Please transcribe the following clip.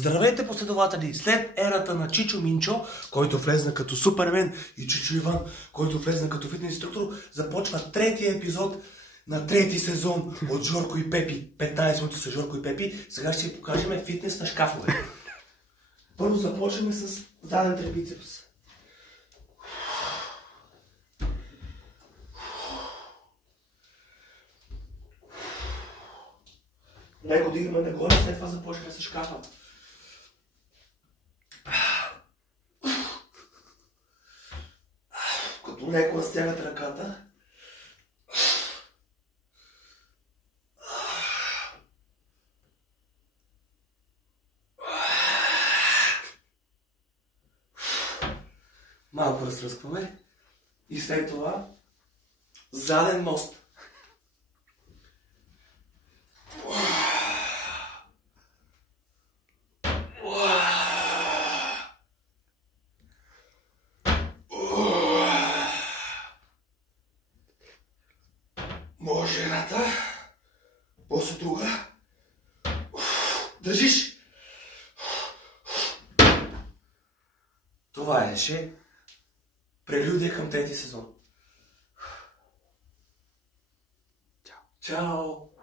Здравейте, последователи! След ерата на Чичо Минчо, който влезна като Супермен, и Чичо Иван, който влезна като фитнес инструктор, започва третия епизод на трети сезон от Жорко и Пепи. 15 минути с Жорко и Пепи. Сега ще ви покажем фитнес на шкафове. Първо започваме с заден трапецепс. Леко дигаме нагоре, след това започваме с шкафа. Като леко разтягате ръката. Малко разръскваме. И след това заден мост. Може едната, после друга. Държиш! Това беше прелюдия към трети сезон. Чао! Чао!